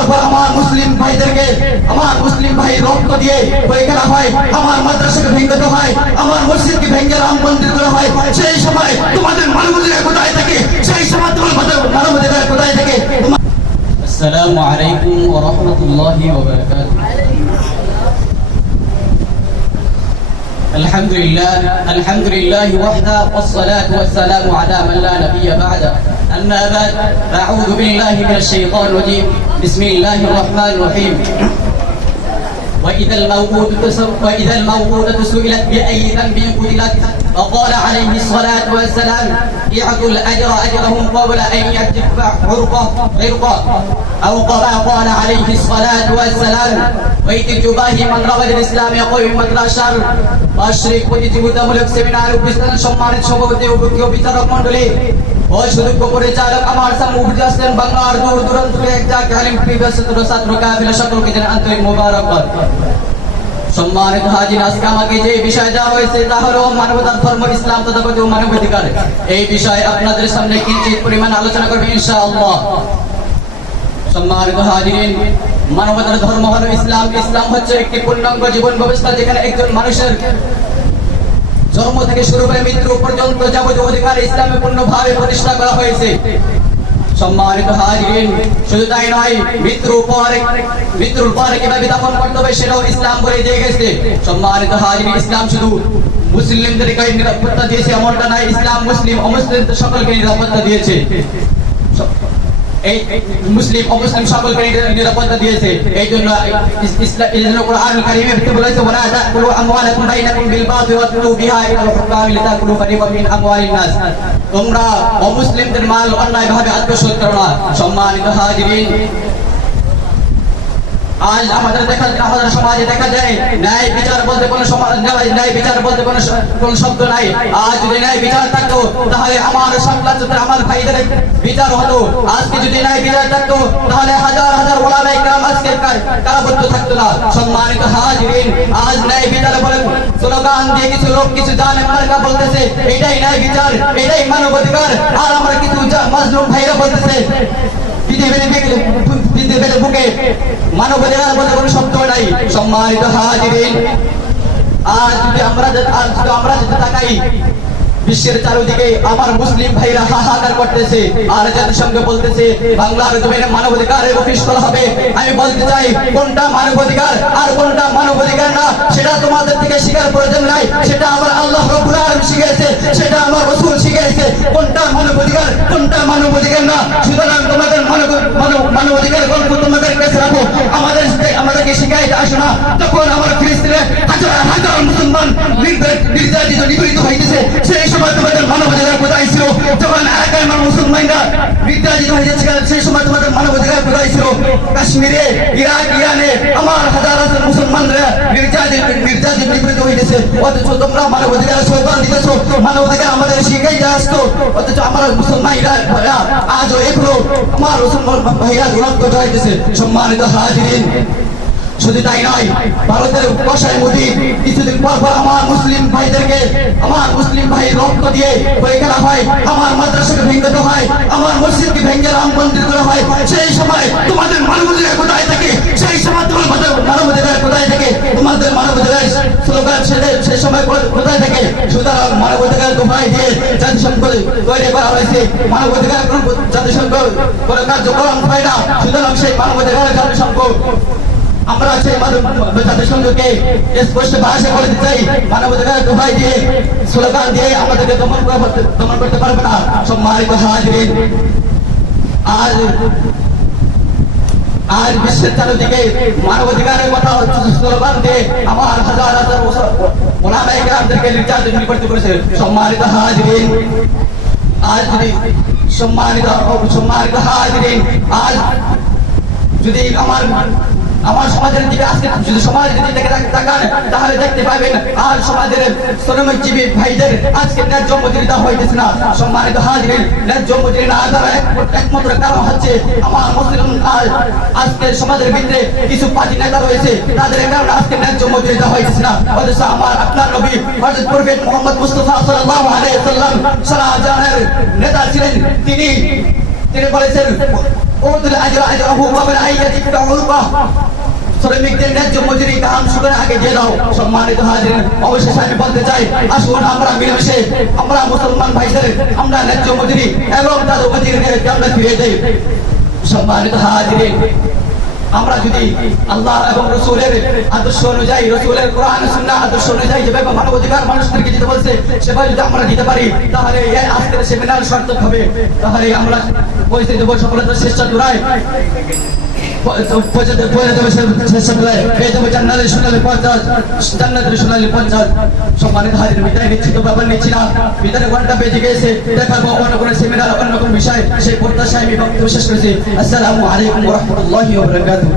পরপর আমার মুসলিম ভাইদেরকে আমার মুসলিম ভাই রক্ত দিয়ে বই করা হয়, আমার মাদ্রাসাকে ভেঙে দেওয়া হয়, আমার মসজিদকে ভেঙে রাম মন্দির করা হয়, সেই সময় তোমাদের মানবাধিকার কোথায় থাকে? সেই সময় তোমাদের মানবাধিকার কোথায় থাকে? আসসালামু আলাইকুম ওয়া রাহমাতুল্লাহি ওয়া বারাকাতুহু। الحمد لله وحده والصلاة والسلام على من لا نبي بعده. أما بعد فأعوذ بالله من الشيطان الرجيم. بسم الله الرحمن الرحيم. وإذا الموءودة سئلت بأي ذنب قتلت فقال عليه الصلاة والسلام اعطوا الأجر أجرهم قبل أن يرتفع عرقه أو كما قال عليه الصلاة والسلام ঐতিহ্যবাহী মানবাধিকার ইসলামী কওমি মাদ্রাসার বার্ষিক প্রতিযোগিতামূলক সেমিনার উপস্থাপন সম্মানিত সভাপতি ও মুখ্য বিচারক মণ্ডলী ও সুযোগ্য পরিচালক আমার সামনে উপস্থিত আছেন বাংলার দূর দূরান্ত থেকে একজাক আলিম প্রিয় ছাত্র কাফেলা সকলকে জানাই আন্তরিক মোবারকবাদ। সম্মানিত হাজির, আজকে আমাকে যে বিষয় দেওয়া হয়েছে তা হলো মানবতার ধর্ম ইসলাম তথা মানবাধিকার। এই বিষয়ে আপনাদের সামনে কিঞ্চিত পরিমাণ আলোচনা করবে ইনশাআল্লাহ। সম্মানিত হাজিরিন, মানবতার ধর্ম হলো ইসলাম। ইসলাম হচ্ছে একটি পূর্ণাঙ্গ জীবন ব্যবস্থা যেখানে একজন মানুষের জন্ম থেকে শুরু করে মৃত্যু পর্যন্ত যাবতীয় অধিকার ইসলামে পূর্ণভাবে প্রতিষ্ঠা করা হয়েছে। সম্মানিত হাজিরিন, শুধু তাই নয়, মৃত্যুর পরে কিভাবে দাফন করতে হবে সেটাও ইসলাম বলে দিয়ে গেছে। সম্মানিত হাজিরিন, ইসলাম শুধু মুসলিমদেরকে নিরাপত্তা দিয়েছে এমনটা নয়, ইসলাম মুসলিম অমুসলিম সকলকে নিরাপত্তা দিয়েছে। এই মুসলিম অমুসলিম সকলকে নিরাপত্তা দিয়েছে। এই জন্য কোরআনুল কারীমে বলেছে ওয়ালা তাকুলু আমওয়ালাকুম বাইনাকুম বিল বাতিল ওয়া তুলু বিহা ইলাল হুকামি লিতাকুলু ফারিকাম মিন আমওয়ালিন নাস। তোমরা অমুসলিমদের মাল অন্যায়ভাবে আত্মসাৎ করো না। সম্মানিত হাজিরিন, আজ আমাদের সমাজে দেখা যায় ন্যায় বিচার বলতে কোনো শব্দ নাই। আজ যদি ন্যায় বিচার থাকতো তাহলে আমার আমার ভাইদের বিচার হতো। আজকে যদি ন্যায় বিচার থাকতো তাহলে হাজার হাজার ওলামায়ে কেরাম আজকে কারাবদ্ধ থাকতো না। সম্মানিত হাজিরিন, আজ ন্যায় বিচার বলে স্লোগান দিয়ে কিছু লোক কিছু জানে মার্কা বলতেছে এটাই ন্যায় বিচার, এটাই মানবাধিকার। আর আমরা কিছু মাজলুম ভাইরা বলতেছে পৃথিবীর বুকে মানবাধিকার বলে কোনো শব্দ নাই। সম্মানিত হাজিরিন, আজ যদি আমরা যদি তাকাই বিশ্বের চারিদিকে আমার মুসলিম ভাইরা হাহাকার করতেছে আর জাতিসংঘ বলতেছে বাংলার জমিনে মানবাধিকারের অফিস করা হবে। আমি বলতে চাই কোনটা মানবাধিকার আর কোনটা মানবাধিকার না সেটা তোমাদের থেকে শিখার প্রয়োজন নাই। সেটা আমার আল্লাহ রাব্বুল আলামিন শিখিয়েছে, সেটা আমার রাসূল শিখিয়েছে কোনটা মানবাধিকার কোনটা মানবাধিকার না। সুতরাং তোমাদের মানবাধিকার গল্প তোমাদের কাছে রাখো, আমাদেরকে শিখাইতে আসো না। তখন আমার ফিলিস্তিনে হাজার হাজার মুসলমান নির্যাতিত নিপীড়িত হইতেছে, সেই সময় তোমাদের মানবাধিকার কোথায় ছিল? যখন এলাকায় মুসলমানরা নির্যাতিত হয়ে যাচ্ছে সেই সময় তোমাদের মানবাধিকার কোথায় ছিল? কাশ্মীরে, ইরাক, ইরানে আমার হাজার হাজার মুসলমানরা নির্যাতিত নিপীড়িত হইতেছে, অথচ তোমরা মানবাধিকার স্লোগান দিতেছো, মানবাধিকার আমাদের শিখাইতে আসতো, অথচ আমার মুসলমানরা আজও এগুলো আমার মুসলমান ভাইরা রক্ত ঝরাইতেছে। সম্মানিত হাজিরিন, শুধু তাই নয়, ভারতের কসাই মোদী কিছুদিন পর আমার মুসলিম ভাইদেরকে আমার মুসলিম ভাই রক্ত দিয়ে বই করা হয়, আমার মাদ্রাসাকে ভেঙে দেওয়া হয়, আমার মসজিদকে ভেঙে রাম মন্দির করা হয়। সেই সময় তোমাদের মানবাধিকার কোথায় থাকে? সেই সময় তোমাদের মানবাধিকার কোথায় থাকে? তোমাদের মানবাধিকার স্লোগান সেই সময় কোথায় থাকে? সুতরাং মানবাধিকার দোহাই দিয়ে জাতিসংঘ তৈরি করা হয়েছে, মানবাধিকার জাতিসংঘ কোনো কার্যক্রম হয় না। সুতরাং সেই মানবাধিকার জাতিসংঘ আমরা সেই জাতিসংঘকে স্পষ্ট ভাষায় বলতে চাই মানবাধিকার দোহাই দিয়ে স্লোগান দিয়ে আমাদেরকে দমন করতে পারবে না। সম্মানিত হাজিরিন, আজ বিশ্বের চারিদিকে মানবাধিকারের কথা স্লোগান দিয়ে আমার হাজার হাজার ওলামায়ে কেরামদেরকে নির্যাতন করতে করেছে। সম্মানিত হাজিরিন, আজ যদি সম্মানিত হাজিরিন, আজ যদি আমার সমাজের দিকে আজকে যদি সমাজের দিকে তাকান তাহলে দেখতে পাবেন আর সমাজের শ্রমিকজীবী ভাইদের আজকে ন্যায্য মজুরি দেওয়া হইতেছে না। সম্মানিত হাজিরিন, ন্যায্য মজুরি না দেওয়ার একমাত্র কারণ হচ্ছে আমার মুসলিম আজকে সমাজের ভিতরে কিছু পার্টি নেতা রয়েছে, তাদের কারণে আজকে ন্যায্য মজুরি দেওয়া হইতেছে না। অথচ আমার আপনার নবী হযরত প্রফেট মুহাম্মদ মুস্তাফা সাল্লাল্লাহু আলাইহি ওয়াসাল্লাম সারা জাহানের নেতা ছিলেন। তিনি বলেছেন ওদুল আজরা আজরাহু ওয়া বিল আইয়াতি বিউরবা শ্রমিকদের ন্যায্য মজুরি কাম শুরুর আগে দিয়ে দাও। সম্মানিত হাজিরিন, অবশেষে আমি বলতে চাই, আসুন আমরা মিলেমিশে আমরা মুসলমান ভাইদের আমরা ন্যায্য মজুরি এবং তাদের মজুরিকে আমরা ফিরিয়ে দেই। সম্মানিত হাজিরিন, আমরা যদি আল্লাহ এবং রসুলের আদর্শ অনুযায়ী, রসুলের কোরআন সুন্নাহ আদর্শ অনুযায়ী যেভাবে মানবাধিকার মানুষদেরকে দিতে বলছে সেভাবে যদি আমরা দিতে পারি, তাহলে এই আজকের সেমিনার সার্থক হবে। তাহলে আমরা পৌঁছে দেবো সফলতার শেষ চূড়ায়, সম্মানিত হাজির, বিদায় নিশ্চিত ব্যাপার নিচ্ছি না, বিদায় ঘন্টা বেজে গেছে, দেখাবো অন্য কোনো সেমিনার অন্য কোনো বিষয়, সেই প্রত্যাশায় আমি বক্তব্য শেষ করেছি। আসসালামু আলাইকুম ওয়া রাহমাতুল্লাহি ওয়া বারাকাতুহু।